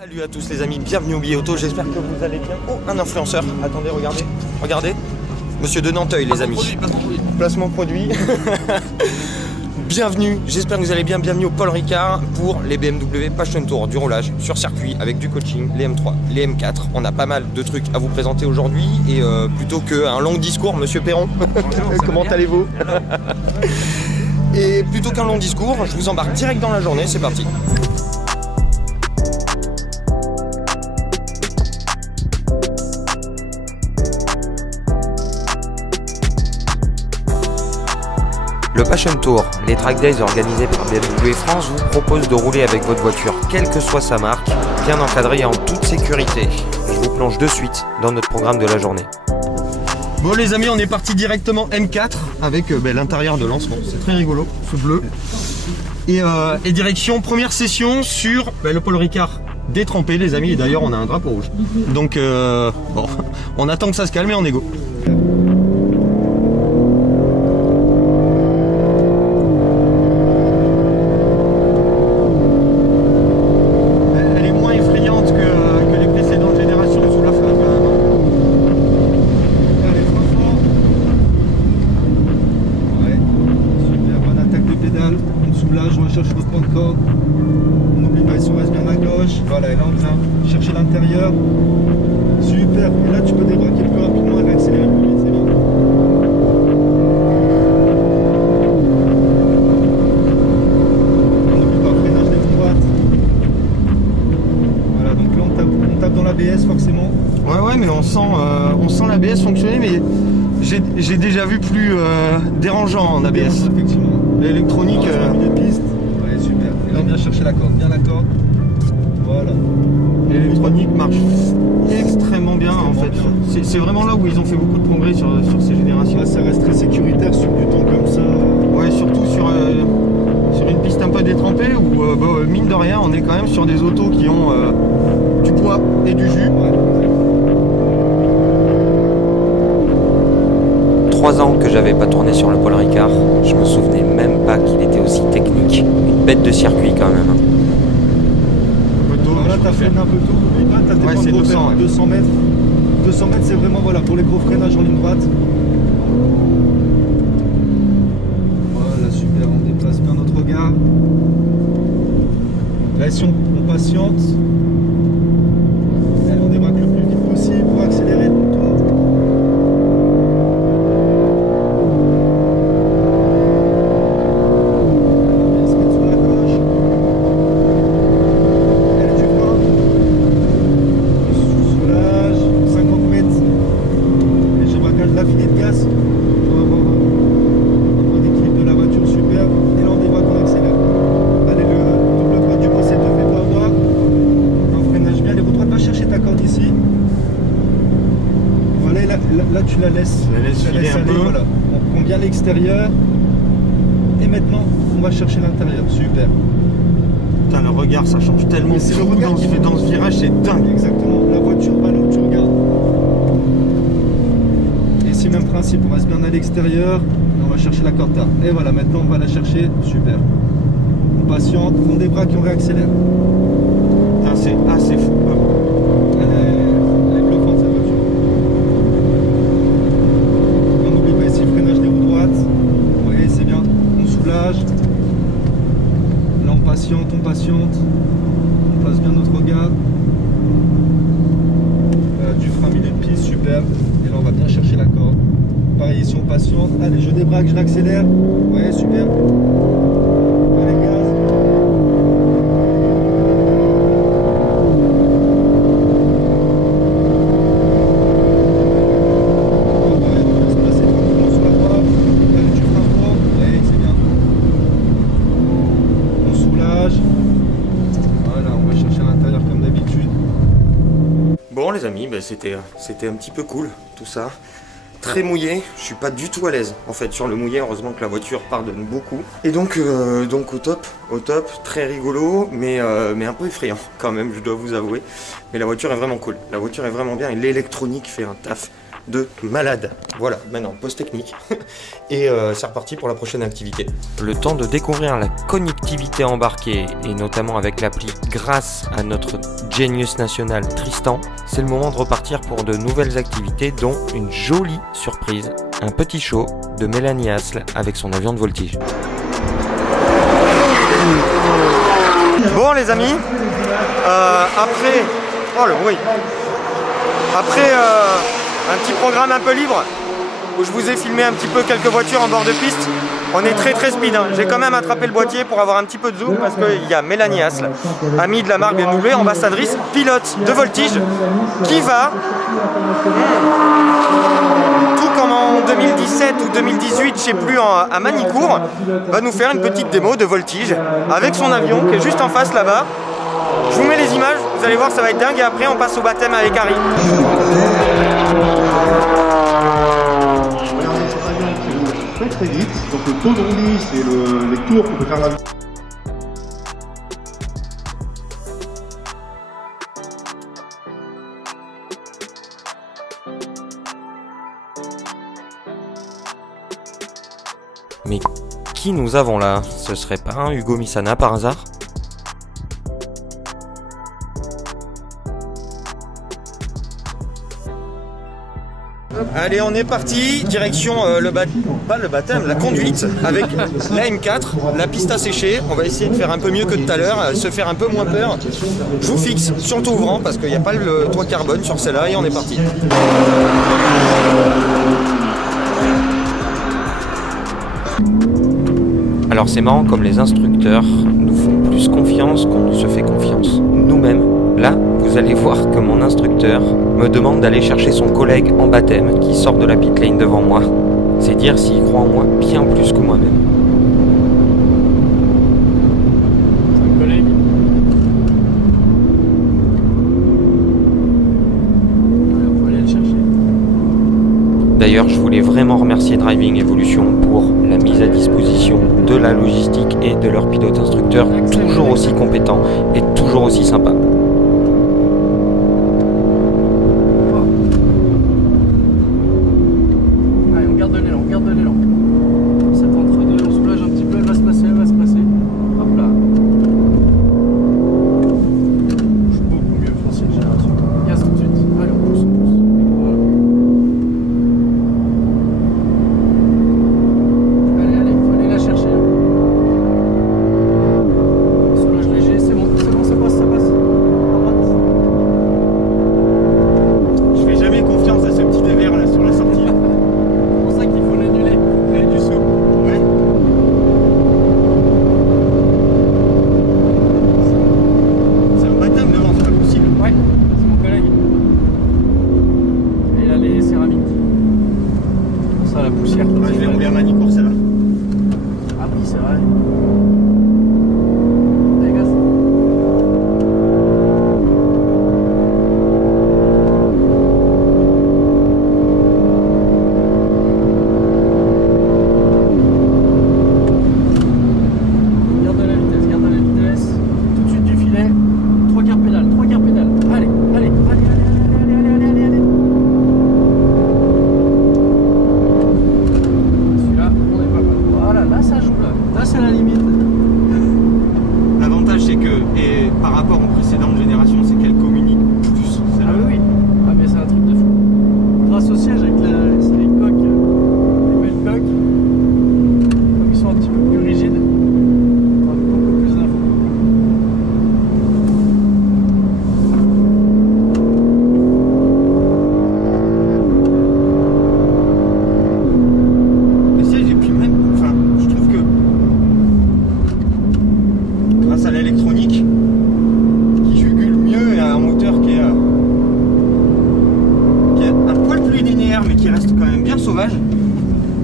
Salut à tous les amis, bienvenue au Billet Auto, j'espère que vous allez bien. Oh, un influenceur, attendez, regardez, regardez. Monsieur de Nanteuil les amis. Placement produit. Bienvenue, j'espère que vous allez bien, bienvenue au Paul Ricard pour les BMW Passion Tour, du roulage sur circuit avec du coaching, les M3, les M4. On a pas mal de trucs à vous présenter aujourd'hui et plutôt qu'un long discours, monsieur Perron, comment allez-vous? Et plutôt qu'un long discours, je vous embarque direct dans la journée, c'est parti. Le Passion Tour, les track days organisés par BMW France vous proposent de rouler avec votre voiture, quelle que soit sa marque, bien encadrée et en toute sécurité. Je vous plonge de suite dans notre programme de la journée. Bon les amis, on est parti directement M4 avec l'intérieur de lancement, c'est très rigolo, feu bleu. Et direction première session sur le Paul Ricard détrempé les amis, et d'ailleurs on a un drapeau rouge. Donc bon, on attend que ça se calme et on est go. Voilà, et là on vient chercher l'intérieur. Super, et là tu peux débraquer plus rapidement et réaccélérer plus vite, c'est bien. On n'oublie pas, freinage des droites. Voilà, donc là on tape dans l'ABS forcément. Ouais, mais on sent l'ABS fonctionner, mais j'ai déjà vu plus dérangeant en ABS. Effectivement. L'électronique. Milieu de piste. Ouais, super. Et là on vient chercher la corde, bien la corde. Voilà. L'électronique marche extrêmement bien en fait. C'est vraiment là où ils ont fait beaucoup de progrès sur ces générations. Là, ça reste très sécuritaire sur du temps comme ça. Ouais, surtout sur une piste un peu détrempée où mine de rien on est quand même sur des autos qui ont du poids et du jus. Ouais. 3 ans que j'avais pas tourné sur le Paul Ricard, je me souvenais même pas qu'il était aussi technique. Une bête de circuit quand même. Là t'as freiné un peu tout, n'oublie pas, t'as tes points de repère, 200 mètres. 200 mètres c'est vraiment voilà, pour les gros freinages en ligne droite. Voilà, super, on déplace bien notre regard. Là si on patiente, allez, on débraque le plus vite possible pour accélérer le tout. Là tu la laisses filer un peu. Voilà. On prend bien l'extérieur et maintenant on va chercher l'intérieur. Super. Putain, le regard ça change tellement. C'est le regard qui fait dans ce virage, c'est dingue. Exactement. La voiture va là où tu regardes. Et c'est le même principe. On reste bien à l'extérieur. On va chercher la Corta. Et voilà, maintenant on va la chercher. Super. On patiente, on débraque et on réaccélère. C'est assez fou. On patiente, on passe bien notre regard. Du frein milieu de piste, super. Et là on va bien chercher la corde. Pareil ici on patiente. Allez, je débraque, je réaccélère. Ouais, super. Allez, gaz. Bon les amis, c'était un petit peu cool tout ça. Très mouillé, je suis pas du tout à l'aise en fait sur le mouillé, heureusement que la voiture pardonne beaucoup. Et donc au top, très rigolo, mais un peu effrayant quand même, je dois vous avouer. Mais la voiture est vraiment cool, la voiture est vraiment bien et l'électronique fait un taf de malade. Voilà, maintenant pause technique et c'est reparti pour la prochaine activité. Le temps de découvrir la connectivité embarquée et notamment avec l'appli grâce à notre genius national Tristan, c'est le moment de repartir pour de nouvelles activités dont une jolie surprise, un petit show de Mélanie Asle avec son avion de voltige. Bon les amis, après... Oh le bruit. Après un petit programme un peu libre, où je vous ai filmé un petit peu quelques voitures en bord de piste, on est très speed. Hein. J'ai quand même attrapé le boîtier pour avoir un petit peu de zoom, parce qu'il y a Mélanie Asle, amie de la marque BMW, ambassadrice, pilote de voltige, qui va, tout comme en 2017 ou 2018, je sais plus, à Manicourt, va nous faire une petite démo de voltige avec son avion qui est juste en face là-bas. Je vous mets les images, vous allez voir, ça va être dingue, et après on passe au baptême avec Harry. Très vite, donc le taux de roulis et les tours qu'on peut faire là. Mais qui nous avons là? Ce serait pas un Hugo Missana par hasard? Allez, on est parti, direction la conduite avec la M4, la piste à sécher. On va essayer de faire un peu mieux que tout à l'heure, se faire un peu moins peur. Je vous fixe, surtout ouvrant, parce qu'il n'y a pas le toit carbone sur celle-là, et on est parti. Alors c'est marrant comme les instructeurs nous font plus confiance qu'on ne se fait confiance nous-mêmes. Là, vous allez voir que mon instructeur me demande d'aller chercher son collègue en baptême qui sort de la pit lane devant moi. C'est dire s'il croit en moi bien plus que moi-même. C'est un collègue. On va aller le chercher. D'ailleurs, je voulais vraiment remercier Driving Evolution pour la mise à disposition de la logistique et de leur pilote instructeur toujours aussi compétent et toujours aussi sympa.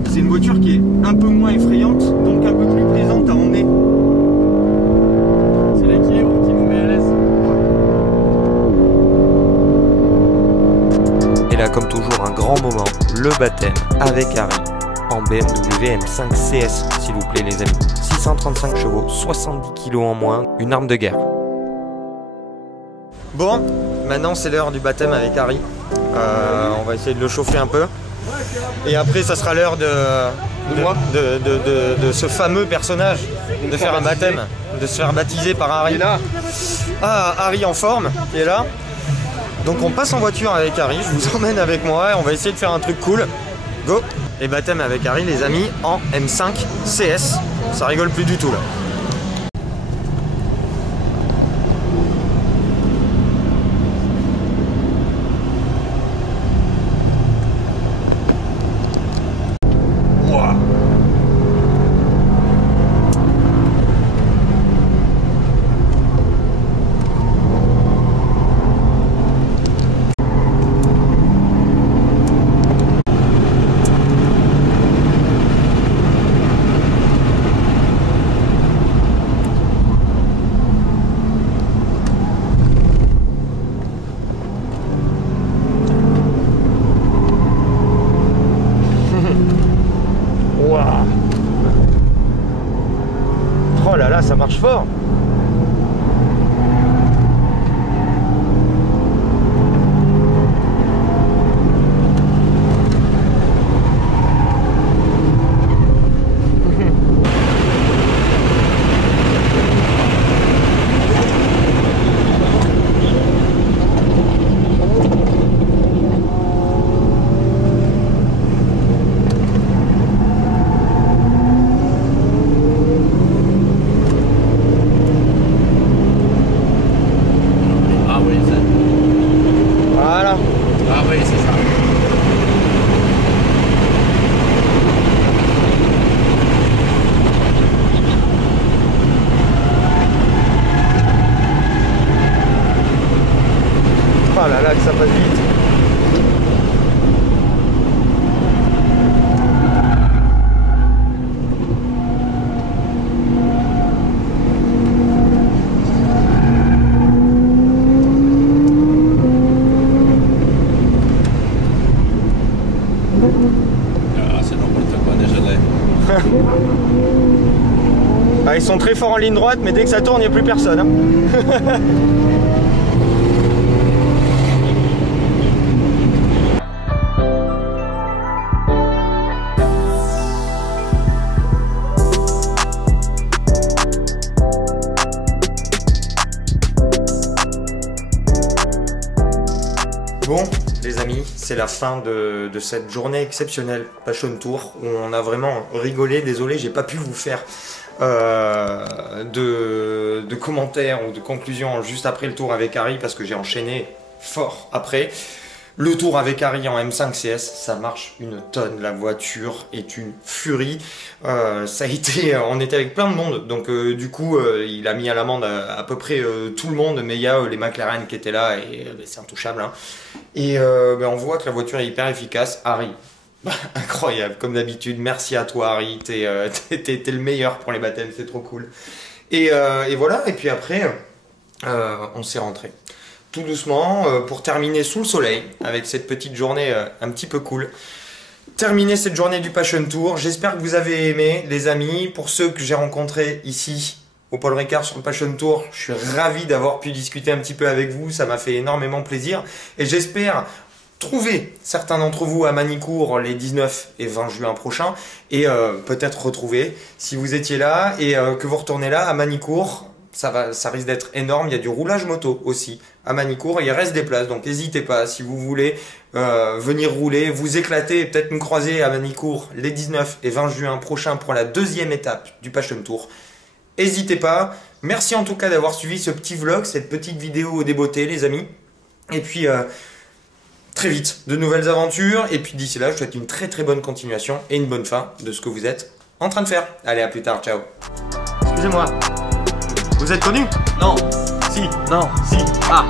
C'est une voiture qui est un peu moins effrayante, donc un peu plus plaisante à emmener. C'est l'équilibre qui nous met à l'aise. Et là, comme toujours, un grand moment, le baptême avec Harry en BMW M5 CS, s'il vous plaît les amis. 635 chevaux, 70 kg en moins, une arme de guerre. Bon, maintenant c'est l'heure du baptême avec Harry. On va essayer de le chauffer un peu. Et après ça sera l'heure de ce fameux personnage, de faire un baptême, de se faire baptiser par Harry. Ah, Harry en forme, qui est là. Donc on passe en voiture avec Harry, je vous emmène avec moi et on va essayer de faire un truc cool. Go! Et baptême avec Harry les amis en M5 CS. Ça rigole plus du tout là. Oh là là, ça marche fort. Oh là là, que ça passe vite. C'est n'importe quoi, désolé. Ah, ils sont très forts en ligne droite, mais dès que ça tourne, il n'y a plus personne. Hein. Bon, les amis, c'est la fin de cette journée exceptionnelle Passion Tour où on a vraiment rigolé. Désolé, j'ai pas pu vous faire de commentaires ou de conclusions juste après le tour avec Harry parce que j'ai enchaîné fort après. Le tour avec Harry en M5 CS, ça marche une tonne, la voiture est une furie. Ça a été, on était avec plein de monde, donc du coup il a mis à l'amende à peu près tout le monde, mais il y a les McLaren qui étaient là et c'est intouchable. Hein. Et on voit que la voiture est hyper efficace. Harry, incroyable comme d'habitude, merci à toi Harry, t'es le meilleur pour les baptêmes, c'est trop cool. Et voilà, et puis après on s'est rentré. Tout doucement, pour terminer sous le soleil, avec cette petite journée un petit peu cool. Terminer cette journée du Passion Tour. J'espère que vous avez aimé, les amis. Pour ceux que j'ai rencontrés ici, au Paul Ricard sur le Passion Tour, je suis ravi d'avoir pu discuter un petit peu avec vous. Ça m'a fait énormément plaisir. Et j'espère trouver certains d'entre vous à Manicourt les 19 et 20 juin prochains. Et peut-être retrouver, si vous étiez là et que vous retournez là, à Manicourt. Ça risque d'être énorme, il y a du roulage moto aussi à Manicourt, il reste des places, donc n'hésitez pas si vous voulez venir rouler, vous éclater et peut-être nous croiser à Manicourt les 19 et 20 juin prochains pour la deuxième étape du Passion Tour. N'hésitez pas, merci en tout cas d'avoir suivi ce petit vlog, cette petite vidéo des beautés les amis, et puis très vite, de nouvelles aventures, et puis d'ici là je vous souhaite une très très bonne continuation et une bonne fin de ce que vous êtes en train de faire. Allez, à plus tard, ciao. Excusez-moi. Vous êtes connu? Non. Si. Non. Si. Ah.